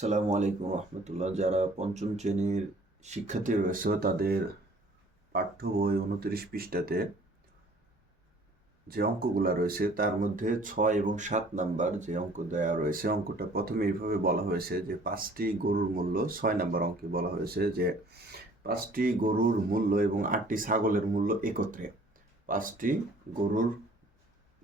আসসালামু আলাইকুম রহমতুল্লাহ। যারা পঞ্চম শ্রেণীর শিক্ষার্থী রয়েছে তাদের পাঠ্য বই 29 পৃষ্ঠাতে যে অঙ্কগুলো রয়েছে তার মধ্যে 6 এবং 7 নাম্বার যে অঙ্ক দেওয়া রয়েছে, অঙ্কটা প্রথমে এইভাবে বলা হয়েছে যে 5টি গরুর মূল্য। 6 নাম্বার অঙ্কে বলা হয়েছে যে 5টি গরুর মূল্য এবং 8টি ছাগলের মূল্য একত্রে। 5টি গরুর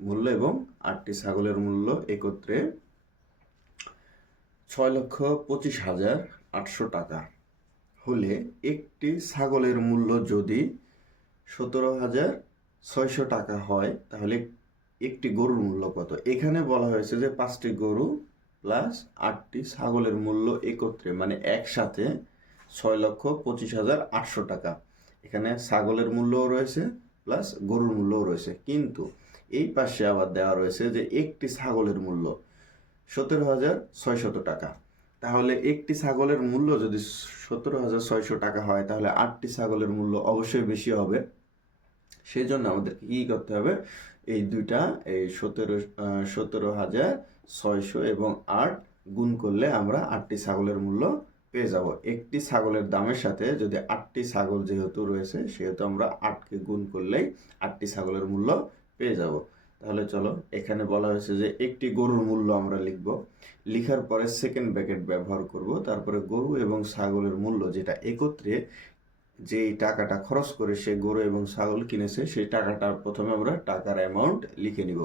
মূল্য এবং 8টি ছাগলের মূল্য একত্রে 6,25,800 টাকা হলে একটি ছাগলের মূল্য যদি 17,600 টাকা হয় তাহলে একটি গরুর মূল্য কত? এখানে বলা হয়েছে যে 5টি গরু প্লাস 8টি ছাগলের মূল্য একত্রে মানে একসাথে 6,25,800 টাকা। এখানে ছাগলের মূল্যও রয়েছে প্লাস গরুর মূল্যও রয়েছে, কিন্তু এই পাশে আবার দেওয়া রয়েছে যে একটি ছাগলের মূল্য 17,600 টাকা। তাহলে একটি ছাগলের মূল্য যদি 17,600 টাকা হয় তাহলে 8টি ছাগলের মূল্য অবশ্যই বেশি হবে। সেই জন্য আমাদেরকে কি করতে হবে? এই দুইটা, এই 17,600 এবং 8 গুণ করলে আমরা 8টি ছাগলের মূল্য পেয়ে যাব। একটি ছাগলের দামের সাথে যদি 8টি ছাগল যেহেতু রয়েছে সেহেতু আমরা 8কে গুণ করলেই 8টি ছাগলের মূল্য পেয়ে যাব। তাহলে চলো, এখানে বলা হয়েছে যে একটি গরুর মূল্য আমরা লিখব, লিখার পরে সেকেন্ড ব্র্যাকেট ব্যবহার করব, তারপরে গরু এবং ছাগলের মূল্য যেটা একত্রে যেই টাকাটা খরচ করে সে গরু এবং ছাগল কিনেছে সেই টাকাটা প্রথমে আমরা টাকার অ্যামাউন্ট লিখে নিব,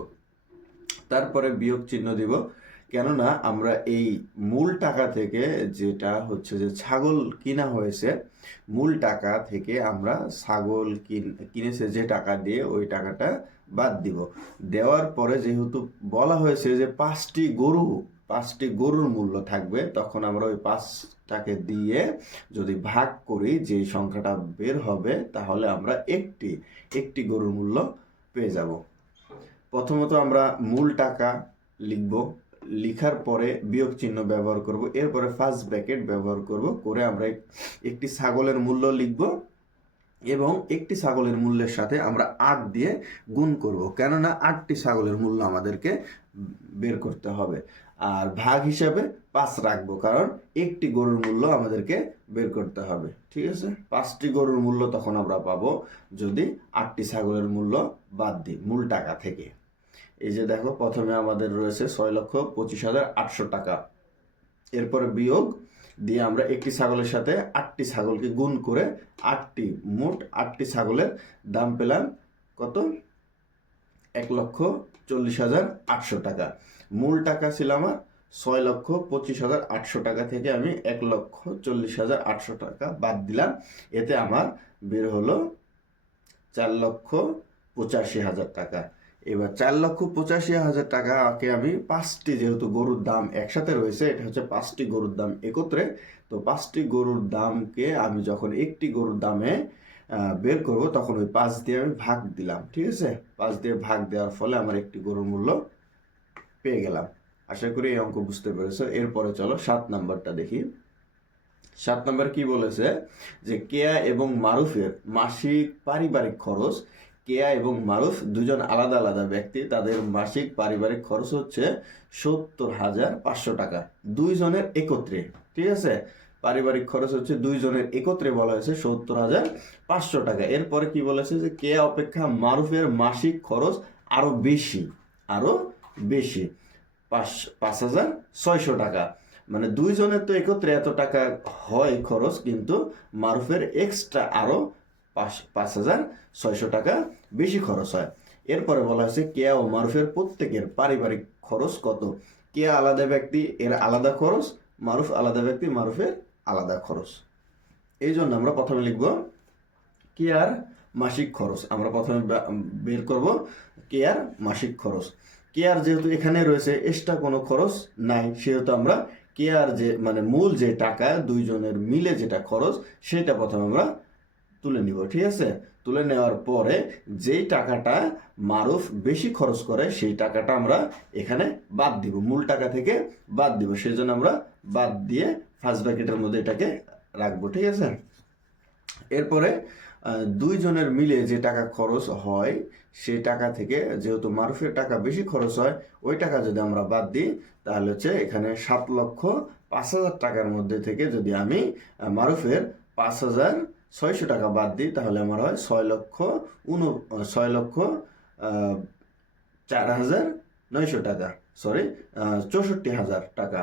তারপরে বিয়োগ চিহ্ন দিব। কেননা আমরা এই মূল টাকা থেকে যেটা হচ্ছে যে ছাগল কিনা হয়েছে, মূল টাকা থেকে আমরা ছাগল কিনেছে যে টাকা দিয়ে ওই টাকাটা বাদ দিব। দেওয়ার পরে যেহেতু বলা হয়েছে যে 5টি গরুর মূল্য থাকবে, তখন আমরা ওই 5টাকে দিয়ে যদি ভাগ করি যে সংখ্যাটা বের হবে তাহলে আমরা একটি গরুর মূল্য পেয়ে যাব। প্রথমত আমরা মূল টাকা লিখব, লিখার পরে বিয়োগ চিহ্ন ব্যবহার করব, এরপরে ফার্স্ট ব্র্যাকেট ব্যবহার করব, করে আমরা একটি ছাগলের মূল্য লিখব এবং একটি ছাগলের মূল্যের সাথে আমরা 8 দিয়ে গুণ করব, কেননা 8টি ছাগলের মূল্য আমাদেরকে বের করতে হবে। আর ভাগ হিসাবে 5 রাখবো, কারণ একটি গরুর মূল্য আমাদেরকে বের করতে হবে। ঠিক আছে, 5টি গরুর মূল্য তখন আমরা পাবো যদি 8টি ছাগলের মূল্য বাদ দিই মূল টাকা থেকে। এই যে দেখো, প্রথমে আমাদের রয়েছে 6,25,800 টাকা, এরপরে বিয়োগ দিয়ে আমরা একটি ছাগলের সাথে 8টি ছাগলকে গুণ করে মোট 8টি ছাগলের দাম পেলাম কত? 1,40,800 টাকা। মূল টাকা ছিল আমার 6,25,800 টাকা থেকে আমি 1,40,800 টাকা বাদ দিলাম, এতে আমার বের হলো 4,85,000 টাকা। এবার 4,85,000 টাকাকে আমি 5টি, যেহেতু গরুর দাম একসাথে রয়েছে, এটা হচ্ছে 5টি গরুর দাম একত্রে, তো 5টি গরুর দামকে আমি যখন একটি গরুর দামে বের করব তখন ওই 5 দিয়ে আমি ভাগ দিলাম। ঠিক আছে, 5 দিয়ে ভাগ দেওয়ার ফলে আমার একটি গরুর মূল্য পেয়ে গেলাম। আশা করি এই অঙ্ক বুঝতে পেরেছো। এরপরে চলো 7 নাম্বারটা দেখি। 7 নাম্বার কি বলেছে যে কেয়া এবং মারুফের মাসিক পারিবারিক খরচ। কেয়া এবং মারুফ দুজন আলাদা আলাদা ব্যক্তি, তাদের মাসিক পারিবারিক খরচ হচ্ছে 70,500 টাকা, দুইজনের একত্রে। ঠিক আছে, পারিবারিক খরচ হচ্ছে দুইজনের একত্রে বলা হয়েছে 70,500 টাকা। এরপরে কি বলেছে যে কেয়া অপেক্ষা মারুফের মাসিক খরচ আরো বেশি 5,600 টাকা। মানে দুইজনের তো একত্রে এত টাকা হয় খরচ, কিন্তু মারুফের এক্সট্রা আরো 5,600 টাকা বেশি খরচ হয়। এরপরে বলা হয়েছে কেয়া ও মারুফের প্রত্যেকের পারিবারিক খরচ কত। কেয়া আলাদা ব্যক্তি, এর আলাদা খরচ, মারুফ আলাদা ব্যক্তি, মারুফের আলাদা খরচ। এই জন্য আমরা প্রথমে লিখব কেয়ার মাসিক খরচ। আমরা প্রথমে বের করব কেয়ার মাসিক খরচ। কেয়ার যেহেতু এখানে রয়েছে এক্সট্রা কোনো খরচ নাই, সেহেতু আমরা কেয়ার যে মানে মূল যে টাকা দুইজনের মিলে যেটা খরচ সেটা প্রথমে আমরা তুলে নিব। ঠিক আছে, তুলে নেওয়ার পরে যেই টাকাটা মারুফ বেশি খরচ করে সেই টাকাটা আমরা এখানে বাদ দিব, মূল টাকা থেকে বাদ দিব, সেই জন্য আমরা বাদ দিয়ে ফার্স্ট ব্র্যাকেটের মধ্যে এটাকে রাখবো। ঠিক আছে, এরপরে দুইজনের মিলে যে টাকা খরচ হয় সেই টাকা থেকে যেহেতু মারুফের টাকা বেশি খরচ হয়, ওই টাকা যদি আমরা বাদ দিই তাহলে হচ্ছে এখানে 5,000 টাকার মধ্যে থেকে যদি আমি মারুফের 5,600 টাকা বাদ দিই, তাহলে আমার হয় 6,04,900 টাকা, সরি 64,000 টাকা।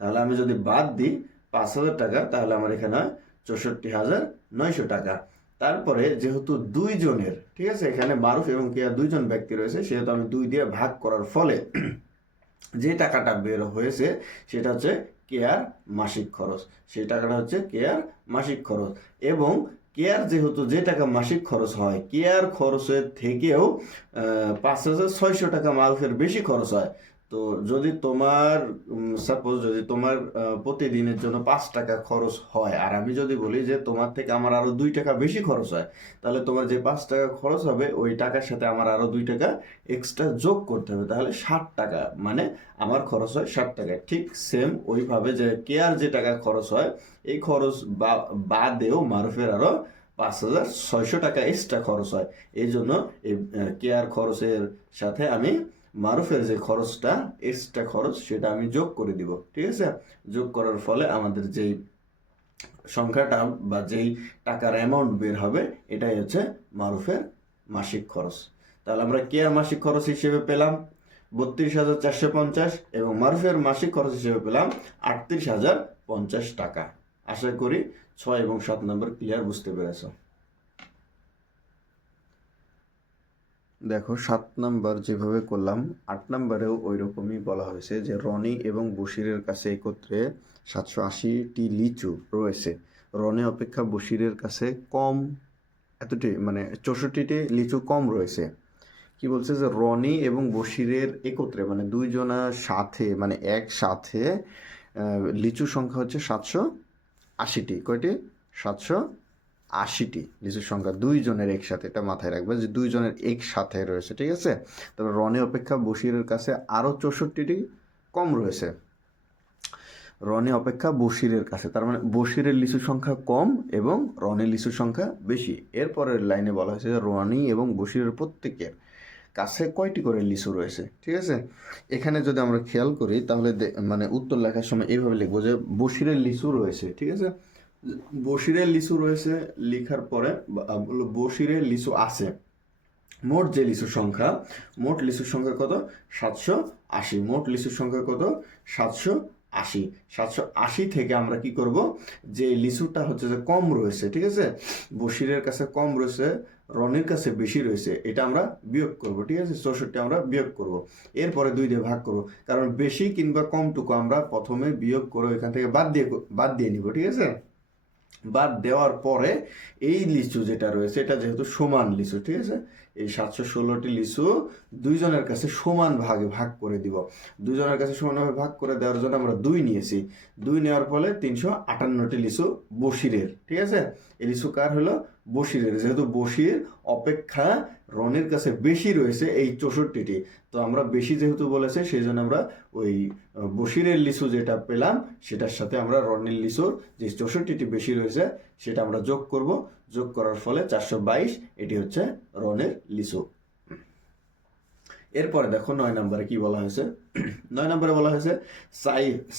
তাহলে আমি যদি বাদ দিই 5,000 টাকা, তাহলে আমার এখানে 64,900 টাকা। তারপরে যেহেতু দুইজনের, ঠিক আছে, এখানে মারুফ এবং কেয়া দুইজন ব্যক্তি রয়েছে, সেহেতু আমি 2 দিয়ে ভাগ করার ফলে যে টাকাটা বের হয়েছে সেটা হচ্ছে কেয়ার মাসিক খরচ। সেই টাকাটা হচ্ছে কেয়ার মাসিক খরচ। এবং কেয়ার যেহেতু যে টাকা মাসিক খরচ হয়, কেয়ার খরচের থেকেও 5,600 টাকা মারুফের বেশি খরচ হয়। তো যদি তোমার সাপোজ যদি তোমার প্রতিদিনের জন্য 5 টাকা খরচ হয়, আর আমি যদি বলি যে তোমার থেকে আমার আরো 2 টাকা বেশি খরচ হয়, তাহলে তোমার যে 5 টাকা খরচ হবে ওই টাকার সাথে আমার আরো 2 টাকা এক্সট্রা যোগ করতে হবে, তাহলে 60 টাকা, মানে আমার খরচ হয় 60 টাকা। ঠিক সেম ওইভাবে যে কেয়ার যে টাকা খরচ হয়, এই খরচ বাদেও মারুফের আরো 5,600 টাকা এক্সট্রা খরচ হয়। এই জন্য এই কেয়ার খরচের সাথে আমি মারুফের যে খরচটা, এক্সট্রা খরচ, সেটা আমি যোগ করে দিব। ঠিক আছে, যোগ করার ফলে আমাদের যেই সংখ্যাটা বা যেই টাকার অ্যামাউন্ট বের হবে, এটাই হচ্ছে মারুফের মাসিক খরচ। তাহলে আমরা কেয়ার মাসিক খরচ হিসেবে পেলাম 32,450 এবং মারুফের মাসিক খরচ হিসেবে পেলাম 38,050 টাকা। আশা করি 6 এবং 7 নম্বর ক্লিয়ার, বুঝতে পেরেছ। দেখো 7 নাম্বার যেভাবে করলাম, 8 নাম্বারেও ওই রকমই বলা হয়েছে যে রনি এবং বশিরের কাছে একত্রে 780টি লিচু রয়েছে। রনি অপেক্ষা বশিরের কাছে কম, এতটি মানে 64টি লিচু কম রয়েছে। কি বলছে যে রনি এবং বশিরের একত্রে মানে দুইজনের সাথে, মানে একসাথে লিচু সংখ্যা হচ্ছে 780টি। কয়টি? 780টি লিচুর সংখ্যা দুইজনের একসাথে, এটা মাথায় রাখবে যে দুইজনের একসাথে রয়েছে। ঠিক আছে, তবে রনি অপেক্ষা বশিরের কাছে আরও 64টি কম রয়েছে। রনি অপেক্ষা বশিরের কাছে, তার মানে বশিরের লিচুর সংখ্যা কম এবং রনির লিচুর সংখ্যা বেশি। এরপরের লাইনে বলা হয়েছে যে রনি এবং বশিরের প্রত্যেকের কাছে কয়টি করে লিচু রয়েছে। ঠিক আছে, এখানে যদি আমরা খেয়াল করি তাহলে মানে উত্তর লেখার সময় এইভাবে লিখবো যে বশিরের লিচু রয়েছে। ঠিক আছে, বশিরের লিচু রয়েছে লেখার পরে বশিরের লিচু আছে, মোট যে লিচুর সংখ্যা, মোট লিচুর সংখ্যা কত? 780। মোট লিচুর সংখ্যা কত? 780। 780 থেকে আমরা কি করব, যে লিচুটা হচ্ছে যে কম রয়েছে, ঠিক আছে, বশিরের কাছে কম রয়েছে, রনির কাছে বেশি রয়েছে, এটা আমরা বিয়োগ করব। ঠিক আছে, 64 আমরা বিয়োগ করব, এরপরে 2 দিয়ে ভাগ করব, কারণ বেশি কিংবা কমটুকু আমরা প্রথমে বিয়োগ করে এখান থেকে বাদ দিয়ে নিব। ঠিক আছে, বাদ দেওয়ার পরে এই লিচু যেটা রয়েছে, এটা যেহেতু সমান লিচু, ঠিক আছে, এই 716টি লিচু দুইজনের কাছে সমান ভাগে ভাগ করে দিব। দুইজনের কাছে সমানভাবে ভাগ করে দেওয়ার জন্য আমরা 2 নিয়েছি। 2 নেওয়ার ফলে 358টি লিচু বশিরের। ঠিক আছে, এই লিচু কার হলো? বশিরের। যেহেতু বশির অপেক্ষা রনির কাছে বেশি রয়েছে এই 64টি, তো আমরা বেশি যেহেতু বলেছে সেই জন্য আমরা ওই বশিরের লিচু যেটা পেলাম সেটার সাথে আমরা রনির লিচুর যে 64টি বেশি রয়েছে সেটা আমরা যোগ করব। যোগ করার ফলে 422, এটি হচ্ছে রনের লিচু। এরপরে দেখো 9 নম্বরে কি বলা হয়েছে। 9 নম্বরে বলা হয়েছে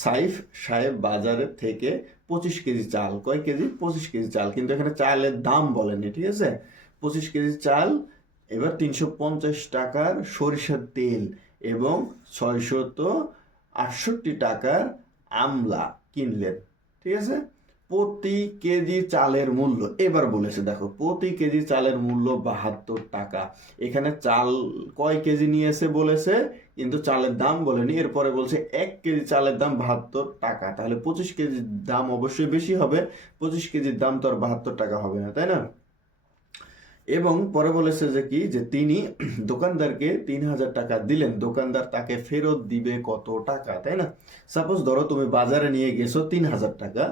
সাইফ সাহেব বাজারের থেকে 25 কেজি চাল, কয় কেজি? 25 কেজি চাল, কিন্তু এখানে চালের দাম বলেনি। ঠিক আছে, 25 কেজি চাল, এবার 350 টাকার সরিষার তেল এবং 668 টাকার আমলা কিনলেন। ঠিক আছে, প্রতি কেজি চালের মূল্য এবার বলেছে, দেখো প্রতি কেজি চালের মূল্য 72 টাকা। এখানে চাল কয় কেজি নিয়েছে বলেছে, কিন্তু চালের দাম বলেনি। এরপরে বলছে 1 কেজি চালের দাম 72 টাকা, তাহলে 25 কেজির দাম অবশ্যই বেশি হবে। 25 কেজির দাম তো আর 72 টাকা হবে না, তাই না? এবং পরে বলেছে যে কি, যে তিনি দোকানদারকে 3,000 টাকা দিলেন, দোকানদার তাকে ফেরত দিবে কত টাকা, তাই না? সাপোজ ধরো তুমি বাজারে নিয়ে গেছো 3,000 টাকা,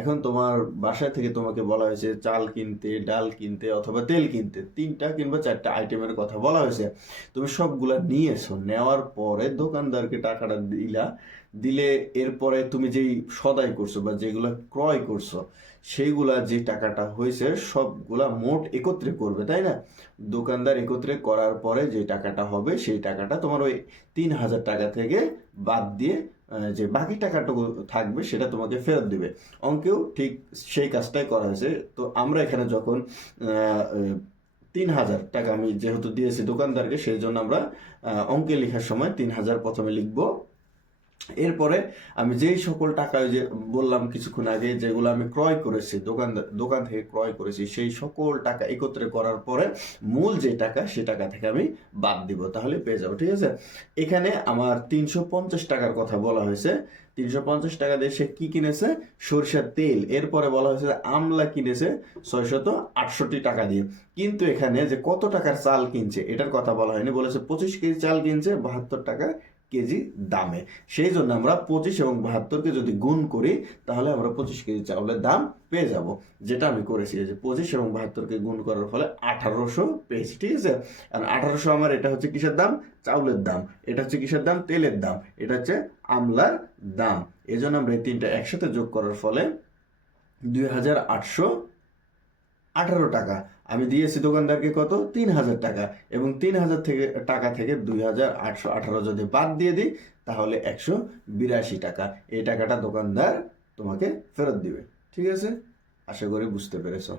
এখন তোমার বাসায় থেকে তোমাকে বলা হয়েছে চাল কিনতে, ডাল কিনতে অথবা তেল কিনতে, 3টা কিংবা 4টা আইটেমের কথা বলা হয়েছে। তুমি সবগুলা নিয়েছো, নেওয়ার পরে দোকানদারকে টাকাটা দিলে এরপরে তুমি যেই সদাই করছো বা যেগুলা ক্রয় করছো সেইগুলা যে টাকাটা হয়েছে সবগুলা মোট একত্রে করবে। করবে, তাই না? দোকানদার একত্রে করার পরে যে টাকাটা হবে সেই টাকাটা তোমার ওই 3,000 টাকা থেকে বাদ দিয়ে যে বাকি টাকাটুকু থাকবে সেটা তোমাকে ফেরত দিবে। অঙ্কেও ঠিক সেই কাজটাই করা হয়েছে। তো আমরা এখানে যখন 3,000 টাকা আমি যেহেতু দিয়েছি দোকানদারকে, সেই জন্য আমরা অঙ্কে লেখার সময় 3,000 প্রথমে লিখবো। এরপরে আমি যেই সকল টাকা যে বললাম কিছুক্ষণ আগে যেগুলো আমি ক্রয় করেছি দোকান থেকে ক্রয় করেছি, সেই সকল টাকা একত্রে করার পরে মূল যে টাকা সে টাকা থেকে আমি বাদ দিব, তাহলে পেয়ে যাবো। ঠিক আছে, এখানে আমার 350 টাকার কথা বলা হয়েছে। 350 টাকা দিয়ে সে কি কিনেছে? সরিষার তেল। এরপরে বলা হয়েছে আমলা কিনেছে 668 টাকা দিয়ে। কিন্তু এখানে যে কত টাকার চাল কিনছে এটার কথা বলা হয়নি, বলেছে 25 কেজি চাল কিনছে 72 টাকা কেজি দামে। সেই জন্য আমরা 25 এবং 72কে যদি গুণ করি তাহলে আমরা 25 কেজি চাউলের দাম পেয়ে যাব, যেটা আমি করেছি। যে 25 এবং 72কে গুণ করার ফলে 1800 পেয়েছি। ঠিক আছে, আর 1800 আমার এটা হচ্ছে কিসের দাম? চাউলের দাম। এটা হচ্ছে কিসের দাম? তেলের দাম। এটা হচ্ছে আমলার দাম। এই জন্য আমরা এই তিনটা একসাথে যোগ করার ফলে 2,818 টাকা আমি দিয়েছি দোকানদারকে। কত? 3,000 টাকা। এবং 3,000 টাকা থেকে 2,818 যদি বাদ দিয়ে দিই তাহলে 182 টাকা। এই টাকাটা দোকানদার তোমাকে ফেরত দিবে। ঠিক আছে, আশা করি বুঝতে পেরেছো।